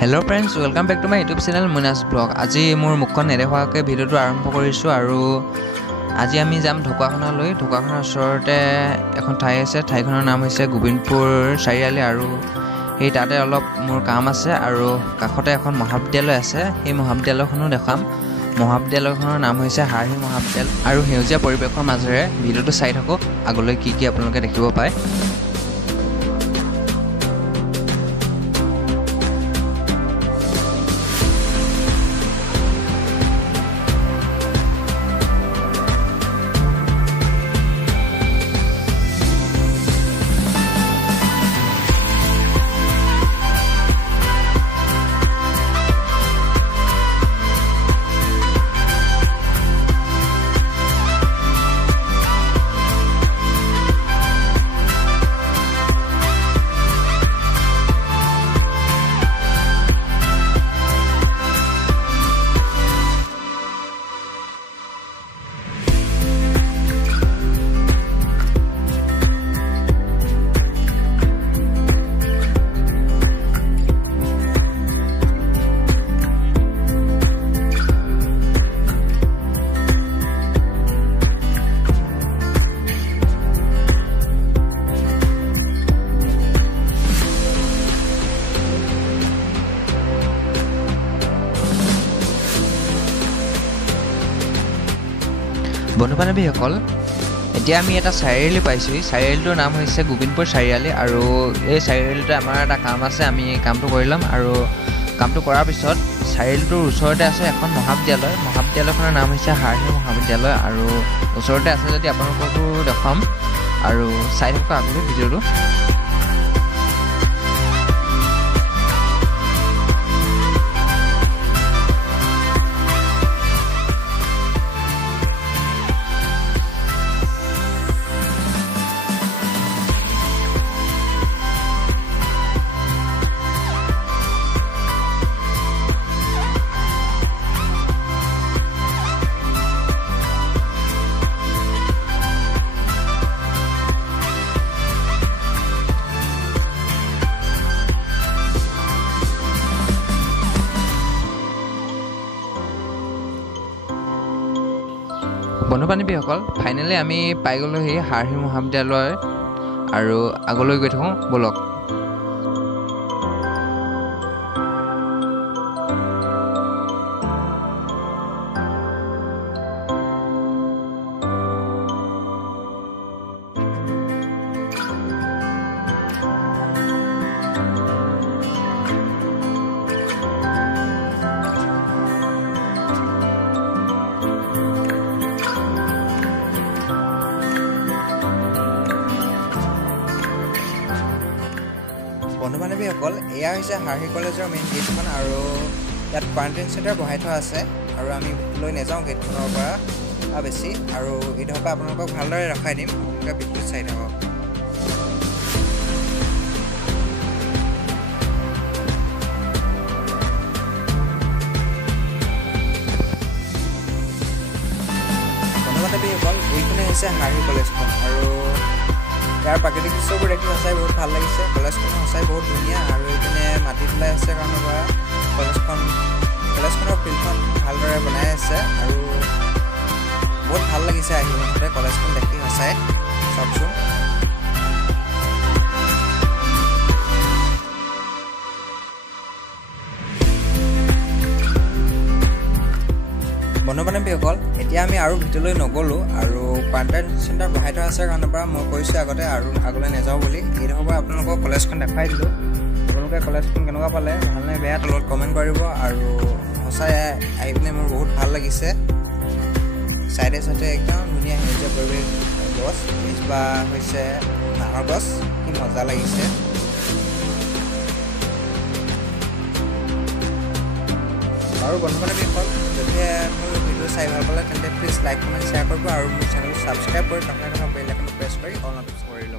Hello friends, welcome back to my YouTube channel Munas Vlog. আজি মোৰ মুখখন নেদেখুৱাকৈ ভিডিঅ'টো আৰম্ভ কৰিছোঁ আৰু আজি আমি যাম ঢকুৱাখানালৈ। ঢকুৱাখানাৰ ওচৰতে এখন ঠাই আছে, ঠাইখনৰ নাম হৈছে গোবিন্দপুৰ চাৰিআলি আৰু সেই তাতে অলপ মোৰ কাম আছে আৰু কাষতে এখন মহাবিদ্যালয় আছে, সেই মহাবিদ্যালয়খনো দেখাম। মহাবিদ্যালয়খনৰ নাম হৈছে হাৰহি মহাবিদ্যালয় আৰু সেউজীয়া পৰিৱেশৰ মাজেৰে ভিডিঅ'টো চাই থাকক, আগলৈ কি আপোনালোকে দেখিব পায়। বন্ধু-বান্ধৱীসকল, এতিয়া আমি এটা চাৰিআলি পাইছোঁ। চাৰিআলিটোৰ নাম হৈছে গোবিন্দপুৰ চাৰিআলি আৰু এই চাৰিআলিটোতে আমাৰ এটা কাম আছে, আমি কামটো কৰি ল'ম আৰু কামটো কৰাৰ পিছত চাৰিআলিটোৰ ওচৰতে আছে এখন মহাবিদ্যালয়। মহাবিদ্যালয়খনৰ নাম হৈছে হাৰহি মহাবিদ্যালয় আৰু ওচৰতে আছে যদি আপোনালোককো দেখাম আৰু চাই থকা আগলৈ ভিডিঅ'টো। বন্ধু-বান্ধৱীসকল, ফাইনেলি আমি পাই গ'লোহি হাৰহি মহাবিদ্যালয় আৰু আগলৈ গৈ থাকোঁ ব'লক। বন্ধু-বান্ধৱীসকল, এয়া হৈছে হাৰহি কলেজৰ মেইন গেটখন আৰু ইয়াত কোৱাৰেণ্টাইন চেণ্টাৰ বহাই থোৱা আছে আৰু আমি লৈ নাযাওঁ গেটখনৰ পৰা বেছি আৰু এইডোখৰ পৰা আপোনালোকক ভালদৰে ৰখাই দিম, আপোনালোকে ভিডিঅ'টো চাই থাকক। বন্ধু-বান্ধৱীসকল, এইখনে হৈছে হাৰহি কলেজখন আৰু ইয়াৰ প্ৰাকৃতিক দৃশ্যবোৰ দেখি সঁচাই বহুত ভাল লাগিছে। কলেজখন সঁচাই বহুত ধুনীয়া আৰু এইপিনে মাটি পেলাই আছে কাৰণৰ পৰা কলেজখনৰ ফিল্ডখন ভালদৰে বনাই আছে আৰু বহুত ভাল লাগিছে আহি মুঠতে কলেজখন দেখি সঁচাই। চাওকচোন, বন্ধু-বান্ধৱীসকল, এতিয়া আমি আৰু ভিতৰলৈ নগ'লোঁ আৰু কোৱাৰেণ্টাইন চেণ্টাৰ বহাই থোৱা আছে কাৰণৰ পৰা মই কৈছোঁ আগতে আৰু আগলৈ নাযাওঁ বুলি। এইডোখৰ পৰা আপোনালোকক কলেজখন দেখাই দিলোঁ। আপোনালোকে কলেজখন কেনেকুৱা পালে, ভাল নে বেয়া, তলত কমেণ্ট কৰিব আৰু সঁচাই আহি পিনে মোৰ বহুত ভাল লাগিছে। চাইডে চাইডে একদম ধুনীয়া সেউজীয়া পৰিৱেশ, গছ এজোপা হৈছে নাহৰ গছ, কি মজা লাগিছে। আৰু বন্ধু-বান্ধৱীসকল, যদিহে মোৰ ভিডিঅ' চাই ভাল পালে তেন্তে প্লিজ লাইক, কমেণ্ট, শ্বেয়াৰ কৰিব আৰু মোৰ চেনেলটো ছাবস্ক্ৰাইব কৰি কাষে কাষে বেল আইকনটো প্ৰেছ কৰি অল নটিফিকেশ্যন কৰি ল'ব।